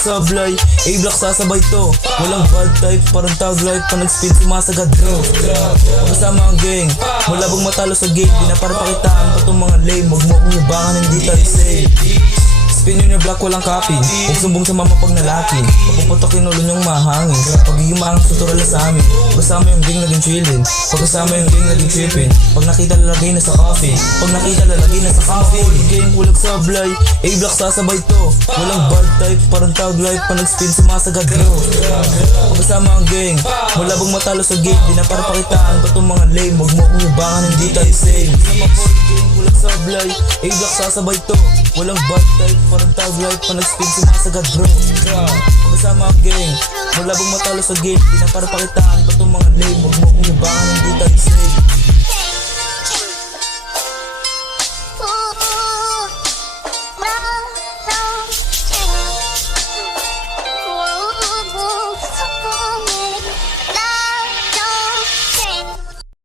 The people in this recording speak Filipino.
sablay, A-block sasabay to. Walang bad type, parang tag life. Pag nag-spin sumasagad bro. Kasama ang gang, wala bang matalo sa game. Di na para pakitaan pa tong mga lame. Huwag mo akong yabangan, hindi tayo safe. Spin yun yung block, walang copy. Huwag sumbong sa mama pag nalakin. Pagpuputokin ulo niyong mahangin. Pagiging maangas natural na sa amin. Pagkasama yung gang naging chillin. Pagkasama yung gang naging trippin. Pag nakita lalagay na sa coffee. Pag nakita lalagay na sa coffee. Gang kulag sablay, A-block sasabay to. Walang bad type, parang tag life. Pag nag-spin sumasagad bro. Pagkasama ang gang, wala bang matalo sa game. Di na para pakitaan pa tong mga lame. Huwag mo akong yabangan, hindi tayo same. Gang kulag sablay, A-block sasabay to. Walang bad type, parang tag life. Pag nag-spin sumasagad bro. Pagkasama ang gang, wala bang matalo sa game. Di na para pakitaan pa tong mga lame. Huwag mo akong